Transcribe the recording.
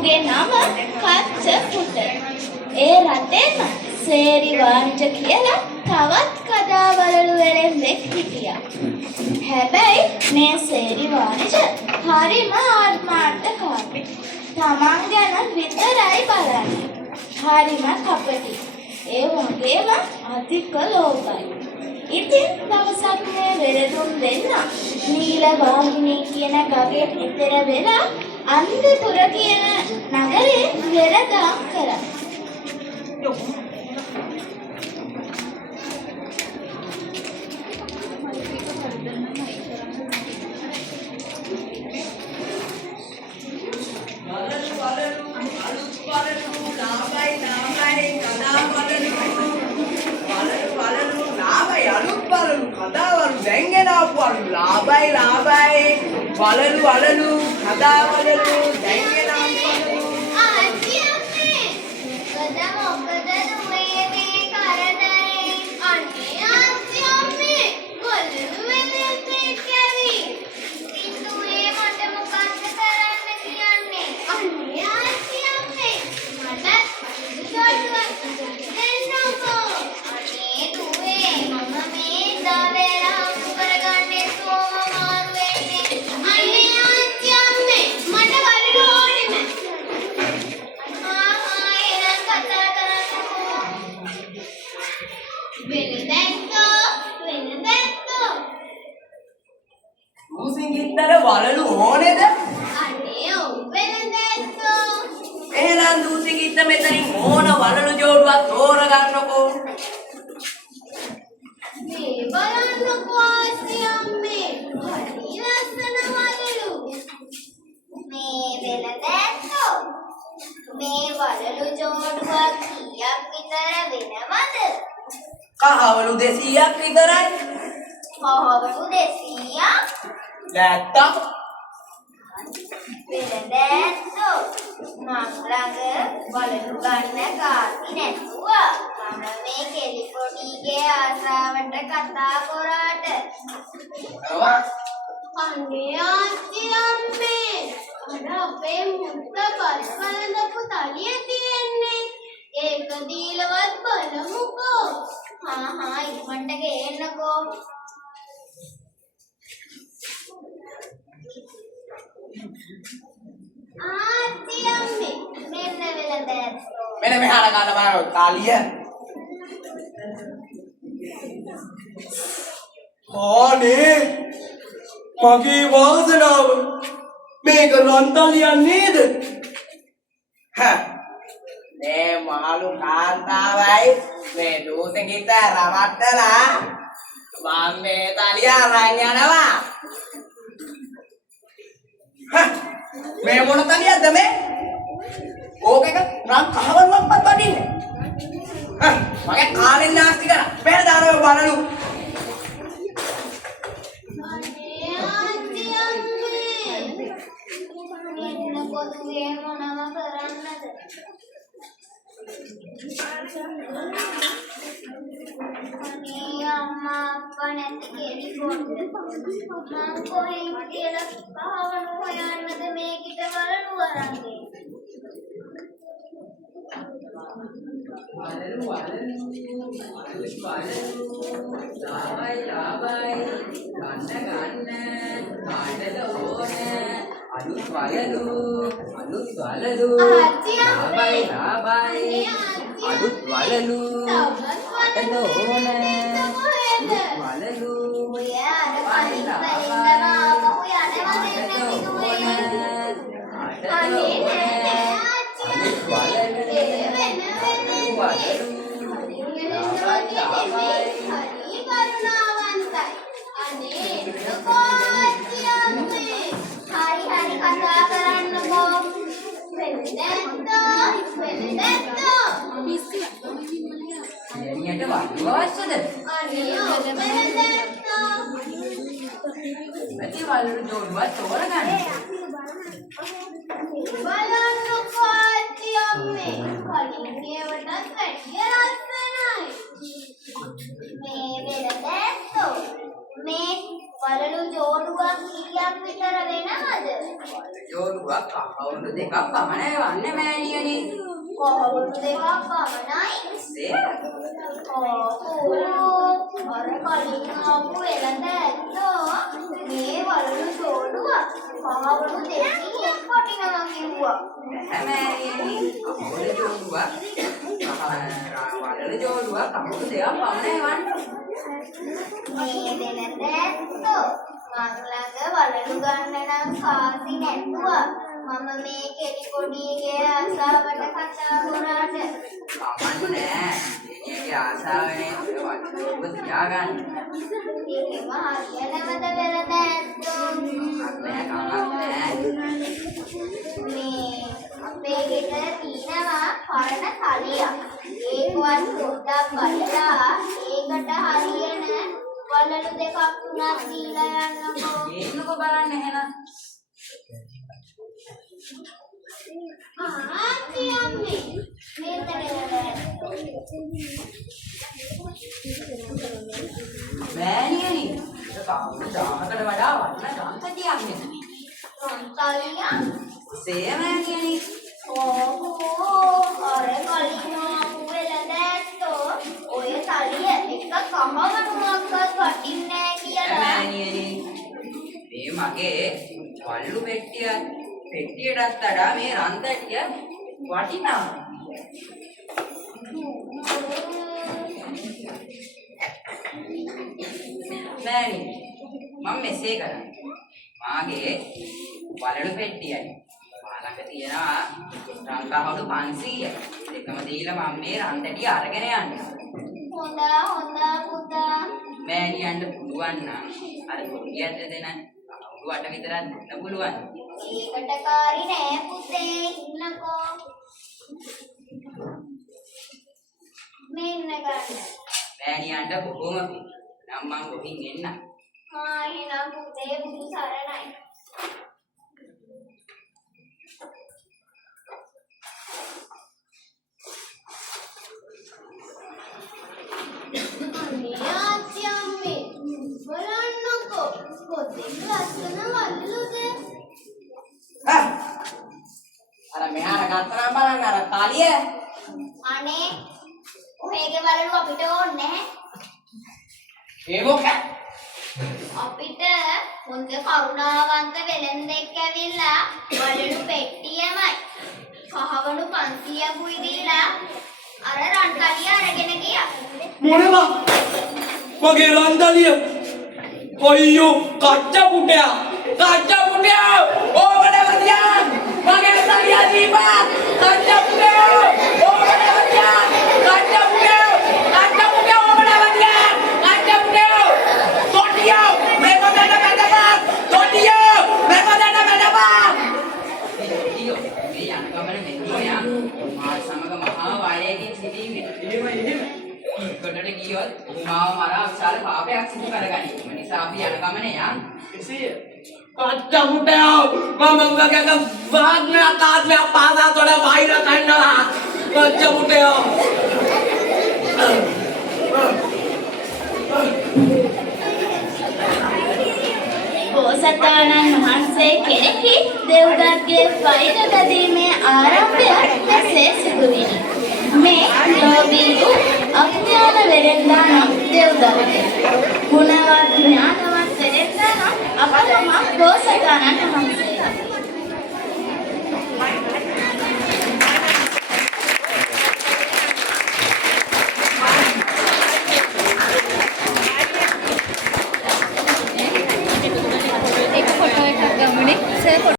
ඔහුගේ නම කච්ච පුට. ඒ රටේම සේරි වාණිජ කියලා තවත් කඩාවලලු වෙලෙන්දෙක් හිටියා. හැබැයි මේ සේරි වාණිජ හරිම ආත්මාර්ථකාමී. තමන් ගැන විතරයි බලන්නේ. හරිම කපටි. ඒ වගේම අධික ලෝභයි. ඉතින් දවසක් මේ වෙරදුන් දෙන්න නීල වාහිනී කියන ගගේ ඉතර වෙලා අන්දපුර කියන නගරේ වෙරදා කරා. Walalu, kada walalu, dengena walalu. Auntie amme, kada mokada me karane. Auntie amme, walalu velete kavi. Kintu e mata mokada karanne kiyanne. Auntie amme, mata soduwa dennako. Auntie tuwe mama me davera karaganne soma maru wenne. Dusingittara walalu ඕනේද? අනේ ඔව් වෙනදැස්සෝ. එහෙනම් දුසිංගිත්ත මෙතනින් ඕන වලලු ජෝඩුවක් තෝරගන්නකෝ. මේ බලන්නකෝ ආච්චි අම්මේ. හරි ලස්සන වලලු. මේ වෙනදැස්සෝ. මේ වලලු ජෝඩුවක් කීයක් විතර වෙනවද? කහවලු 200ක් විතරයි. කහවලු 200ක්? නැත්තම් වෙනදැස්සෝ. මං ළඟ වලලු ගන්න කාසි නැතුව මම මේ කෙලි පොඩිගේ ආසාවට කතා කරාට. අනේ ආච්චි අම්මේ අර අපේ මුත්ත පරිපලඳපු තලිය තියෙන්නේ. ඒක දීලවත් බලමුකෝ. හා ඉක්මනට ගේන්නකෝ. ආච්චි අම්මේ මෙන්න වෙලදැස්සෝ. මෙන්න මෙහාට ගන්න බලන්න තාලිය. අනේ මගේ වාසනාව මේක රන්තලියක් නේද? මේ මාළු කාන්තාවයි මේ දුසිංගිත්ත රවට්ටලා මම මේ තාලිය අරන් යනවා. මේ මොන තලියක්ද මේ? ඕක එක නම් කහවණුවක්වත් වඩින්නේ. මගේ කාලෙන් නාස්ති කරා. මෙහෙට දානවා බලලු. අනේ ආච්චි අම්මේ මෙන්න කොදුවේ මොනව කරන්නද? අනේ අම්මා අප්පා නැති කෙලි පොඩ්ඩ මං කොහෙන් කියලා කහවණු හොයන්නද මේකිට වලලු අරන් ගියේ. වලලු ලාබයි ගන්න කාටද ඕන අලුත් වලලු ආච්චි අම්මේ ලාබයි අලුත් වලලු කාටද ඕන වලලු ඔය අර කලින් ඉඳන් ආපහු යනවා දෙන්නේ. අනේ නෑ ආච්චි අම්මේ ඒ වෙන වලලු ජෝඩුවක් කීයක් විතර වෙනවද? ජෝඩුවක් කහවණු දෙකක් පමණයි වන්නේ මෑණියනි. කහවණු දෙකක් පමණයි. අර කලින් ආපු එළඳ ඇත්තෝ මේ වලලු ජෝඩුවක් කහවණු දෙකකින් වටිනවා කිව්වා. නෑ මෑණියනි. කහවණු ජෝඩුවක් වලලු ජෝඩුවක් කහවණු දෙකක් පමණයි වන්නේ. මේ දෙලඳ ඇත්තෝ මං ළඟ වලලු ගන්න නම් කාසි නැතුව මම මේ කෙටි පොඩිගේ ආසාවට කතා කරාට කමන්නේ. එළියේ ආසාවනේ වලලු තියාගන්න. ඒකම හරියනවද වෙලඳ ඇත්තෝ? නෑ කමන්නේ. මේ අපේ ගෙදර තියෙනවා පරණ තලියක්. ඒකවත් පොඩ්ඩක් බලලා ඒකට හරියන වලලු දෙකක් තුනක් දීලා යන්නකෝ. ඒන්නකෝ බලන්න එහෙනම්. අම්මේ මෙතන මෑණියනි. ඒක කවුරු දානකට වඩා වටින ගම්පතියක් නේ. රන්තලියා සේ මෑණියනි. අර කලින් ආපු වෙලඳ ඇත්තෝ ඔය තලිය එක කහවණුවක්වත් වටින්නේ නැහැ කියලා. මෑණියනි. මේ මගේ වල්ලු පෙට්ටියටත් වඩා මේ රන්තටිය වටිනවා. මෑණි මම මෙසේ කරන්නේ. මාගේ වලලු පෙට්ටියයි මාළඟ තියෙනවා රන්කහවණු 500යි. දෙකම දීලා මම මේ රන්තටිය අරගෙන යන්නේ. හොඳ පුතා. මෑණියන්ට පුළුවන් නම් අර පොඩියට දෙන අවුරුදු 8 විතරක් දෙන්න පුළුවන්. ඒකට කාරි නෑ පුතේ ඉන්නකෝ. මෙන්න ගන්න. මෑණියන්ට බොහොම පිං. නම් මම ගොහින් එන්න. එහෙනම් පුතේ බුදු සරණයි. අම්මේ බලන්නකෝ පොතේ ලස්සන වලලුද? අර මෙහාට ගත්තා නම් බලන්න අර කාලිය. අනේ ඔයගේ වලලු අපිට ඕනේ නැහැ. ඒ මොකක්ද? අපිට හොඳ කරුණාවන්ත වෙලෙන්දෙක් ඇවිල්ලා වලලු පෙට්ටියමයි කහවණු 500කුයි දීලා අර රන්තලිය අරගෙන ගියා. මොනවා? මගේ රන්තලිය. අයියෝ කච්ච පුටයා. ඕවඩවතියන්. මගේ රන්තලිය දීපා. කච්ච පුටයා. ඕවඩවතියන්. කච්ච පුටයා. ඕවඩවතියන්. කච්ච පුටයා. තොටියෝ මේකදට බඩපා. තොටියෝ මේකදට බඩපා. ඊයෝ මේ යන ගමන මෙන්නියා මා සමග මහා වායයෙන් සිටීමේ. එහෙම. කොටට ගියොත් මාව මරා විශාල පාපයක් සිදු කරගනි. ඒ නිසා අපි යන ගමනේ යන්. එසේ කච්ච පුටයා. මම වගේ වාග්නා කාත්මයක් පාසා තොඩ වෛර කරනවා. කච්ච පුටයා. බෝසතාණන් වහන්සේ කෙරෙහි දෙව්දත්ගේ වෛර බැඳීමේ ආරම්භය මෙසේ සිදුවිනි. මේ ලෝභී වූ අඥාන වෙරෙන්දා නම් දෙව්දත්ය. ගුණවත් ඥානවත් වෙරෙන්දා නම් අපරම බෝසතාණන් වහන්සේ.